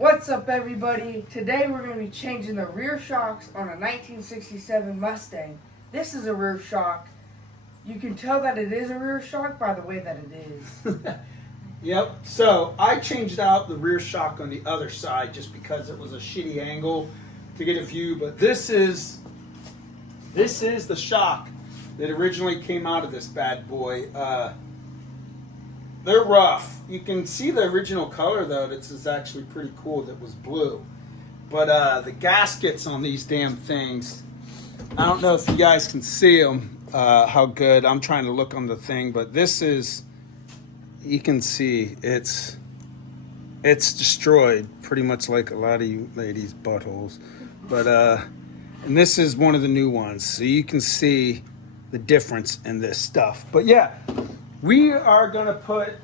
What's up, everybody? Today we're going to be changing the rear shocks on a 1967 Mustang. This is a rear shock. You can tell that it is a rear shock by the way that it is. Yep, so I changed out the rear shock on the other side just because it was a shitty angle to get a view, but this is the shock that originally came out of this bad boy. They're rough. You can see the original color though. This is actually pretty cool. That was blue. But the gaskets on these damn things, I don't know if you guys can see them, how good. I'm trying to look on the thing, but this is, you can see it's destroyed pretty much like a lot of you ladies' buttholes. But and this is one of the new ones, so you can see the difference in this stuff. But yeah, we are gonna put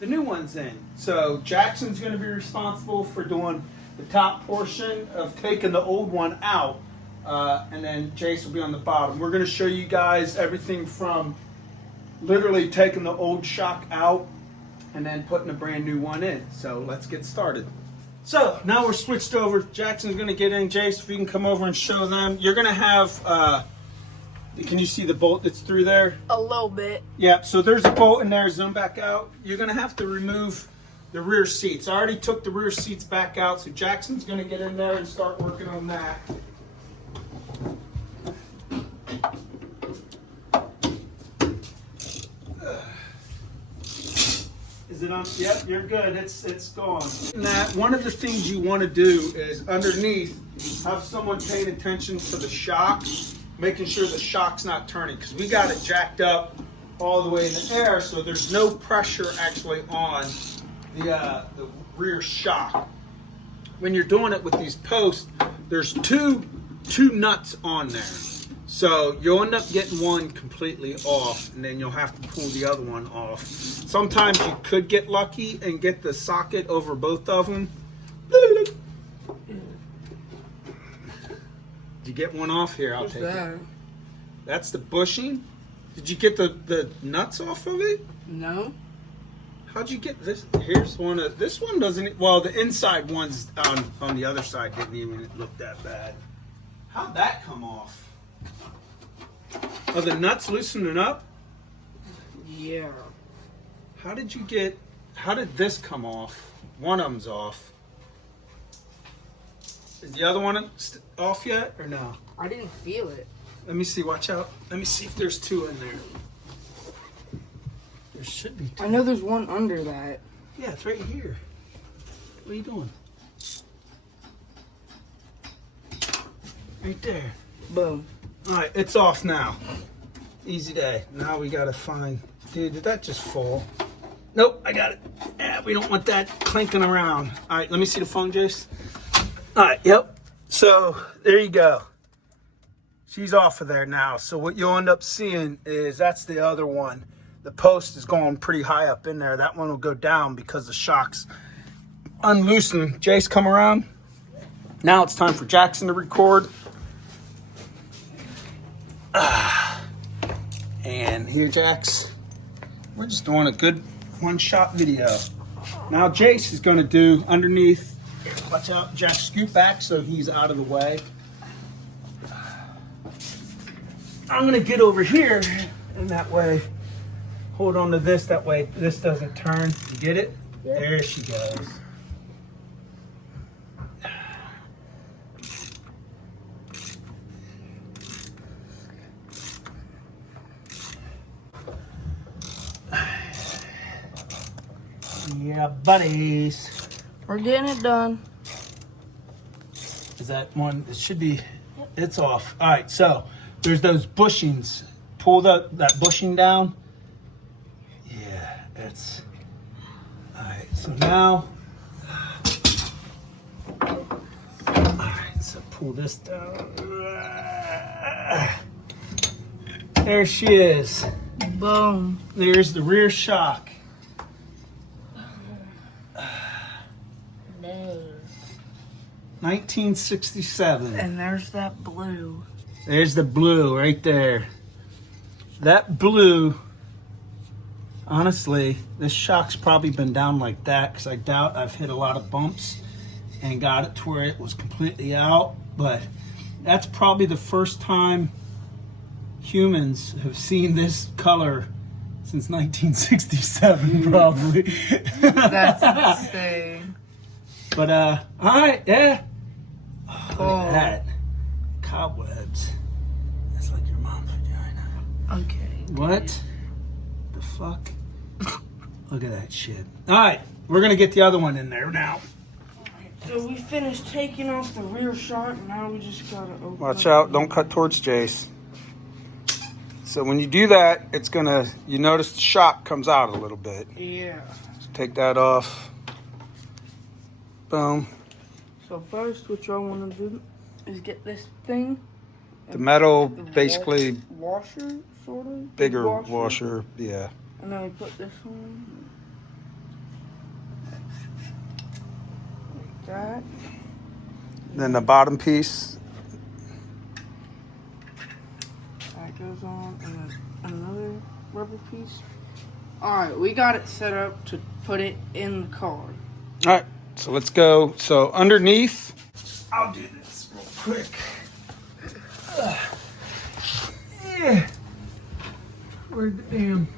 the new ones in. So Jackson's gonna be responsible for doing the top portion of taking the old one out, and then Jace will be on the bottom. We're gonna show you guys everything from literally taking the old shock out and then putting a brand new one in. So let's get started. So now we're switched over. Jackson's gonna get in. Jace, if you can come over and show them. You're gonna have can you see the bolt that's through there? A little bit. Yeah, so there's a bolt in there. Zoom back out. You're going to have to remove the rear seats. I already took the rear seats back out, so Jackson's going to get in there and start working on that. Is it on? Yep, you're good. It's gone. That one of the things you want to do is underneath have someone paying attention to the shock, making sure the shock's not turning, because we got it jacked up all the way in the air, so there's no pressure actually on the rear shock. When you're doing it with these posts, there's two nuts on there, so you'll end up getting one completely off, and then you'll have to pull the other one off. Sometimes you could get lucky and get the socket over both of them. Did you get one off here? I'll take it. That's the bushing. Did you get the nuts off of it? No. How'd you get this? Here's one of this one doesn't. Well, the inside ones on the other side didn't even look that bad. How'd that come off? Are the nuts loosening up? Yeah. How did this come off? One of them's off. Is the other one off yet or no? I didn't feel it. Let me see. Watch out. Let me see if there's two in there. There should be two. I know there's one under that. Yeah, it's right here. What are you doing? Right there. Boom. All right, it's off now. Easy day. Now we gotta find. Dude, did that just fall? Nope, I got it. Yeah, we don't want that clinking around. All right, let me see the phone, Jace. All right, yep. So there you go. She's off of there now. So what you'll end up seeing is that's the other one. The post is going pretty high up in there. That one will go down because the shock's unloosened. Jace, come around. Now it's time for Jackson to record. And here, Jax. We're just doing a good one-shot video. Now Jace is going to do underneath. Watch out, Jack, scoot back so he's out of the way. I'm gonna get over here, and that way, hold on to this, that way this doesn't turn. You get it? Yeah. There she goes. Yeah, buddies. We're getting it done. Is that one? It should be. It's off. All right. So there's those bushings. Pull that bushing down. Yeah, it's. All right. So now. All right. So pull this down. There she is. Boom. There's the rear shock. 1967. And there's that blue. There's the blue right there. That blue honestly, this shock's probably been down like that because I doubt I've hit a lot of bumps and got it to where it was completely out. But that's probably the first time humans have seen this color since 1967, probably. That's insane. But all right, yeah. Oh, look Oh. at that. Cobwebs. That's like your mom's vagina. Okay. What the fuck? Look at that shit. All right, we're gonna get the other one in there now. So we finished taking off the rear shock. Now we just gotta open. Watch up. out! Don't cut towards Jace. So when you do that, it's gonna. You notice the shock comes out a little bit. Yeah. So take that off. Boom. So first, what y'all want to do is get this thing. The metal, the basically washer, sort of. bigger washer. Yeah. And then we put this on. Like that. Then the bottom piece. That goes on, and then another rubber piece. Alright, we got it set up to put it in the car. All right. So let's go. So underneath, I'll do this real quick. Yeah. Where'd the damn?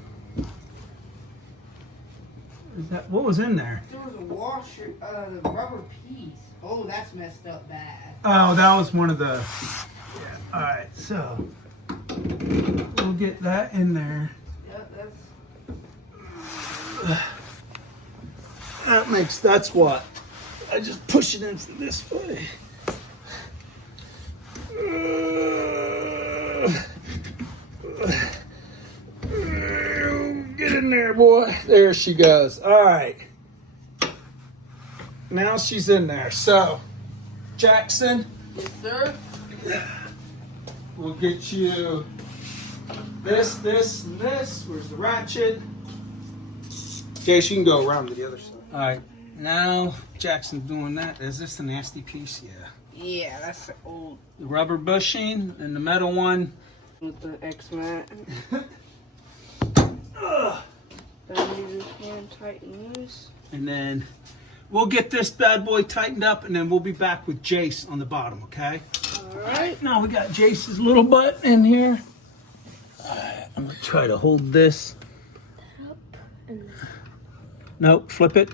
Is that what was in there? There was a washer, the rubber piece. Oh, that's messed up bad. Oh, that was one of the. Yeah. All right. So we'll get that in there. Yep, that's. That's what. I just push it in this way. Get in there, boy. There she goes. All right. Now she's in there. So, Jackson, Yes, sir. we'll get you this, and this. Where's the ratchet? Jace, you can go around to the other side. All right. Now, Jackson's doing that. Is this the nasty piece? Yeah. Yeah, that's the old The rubber bushing and the metal one. with the X-Mat. Then you just hand tighten this. And then we'll get this bad boy tightened up, and then we'll be back with Jace on the bottom, okay? All right. Now we got Jace's little butt in here. I'm going to try to hold this. Nope, flip it.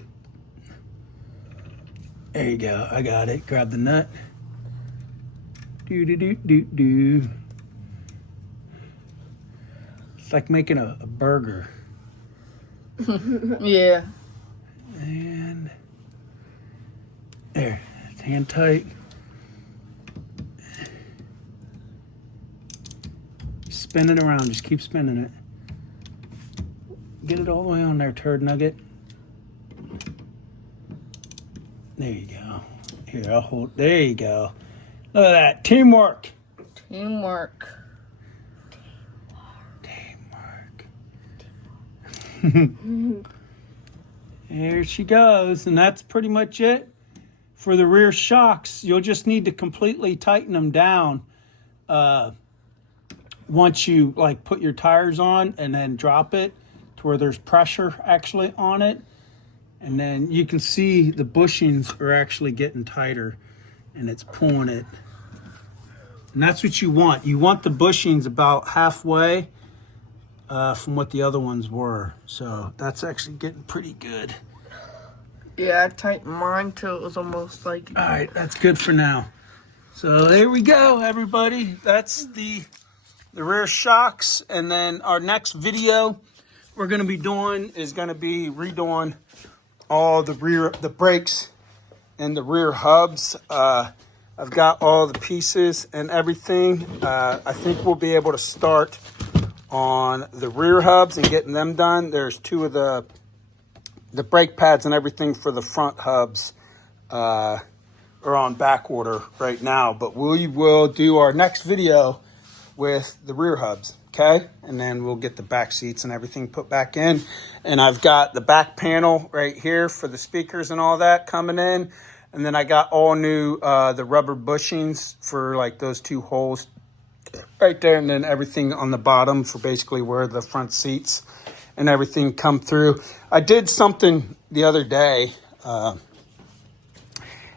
There you go. I got it. Grab the nut. Do. It's like making a burger. Yeah. And there. It's hand tight. Spin it around. Just keep spinning it. Get it all the way on there, turd nugget. There you go. Here, I'll hold. There you go. Look at that. Teamwork. Teamwork. There she goes. And that's pretty much it for the rear shocks. You'll just need to completely tighten them down once you like put your tires on and then drop it to where there's pressure actually on it. And then you can see the bushings are actually getting tighter and it's pulling it. And that's what you want. You want the bushings about halfway from what the other ones were. So that's actually getting pretty good. Yeah, I tightened mine till it was almost like. All right, that's good for now. So there we go, everybody. That's the rear shocks. And then our next video we're going to be doing is going to be redoing all the brakes and the rear hubs. I've got all the pieces and everything. I think we'll be able to start on the rear hubs and getting them done. There's two of the brake pads and everything for the front hubs are on back order right now. But we will do our next video with the rear hubs, okay? And then we'll get the back seats and everything put back in. And I've got the back panel right here for the speakers and all that coming in. And then I got all new the rubber bushings for like those two holes right there. And then everything on the bottom for basically where the front seats and everything come through. I did something the other day.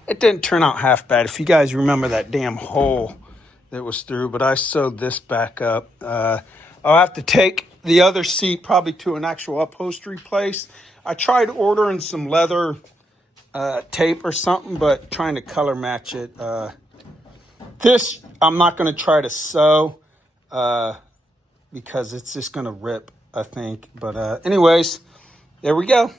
It didn't turn out half bad. If you guys remember that damn hole that was through, but I sewed this back up. I'll have to take the other seat probably to an actual upholstery place. I tried ordering some leather tape or something, but trying to color match it. This I'm not going to try to sew because it's just going to rip, I think. But anyways, there we go.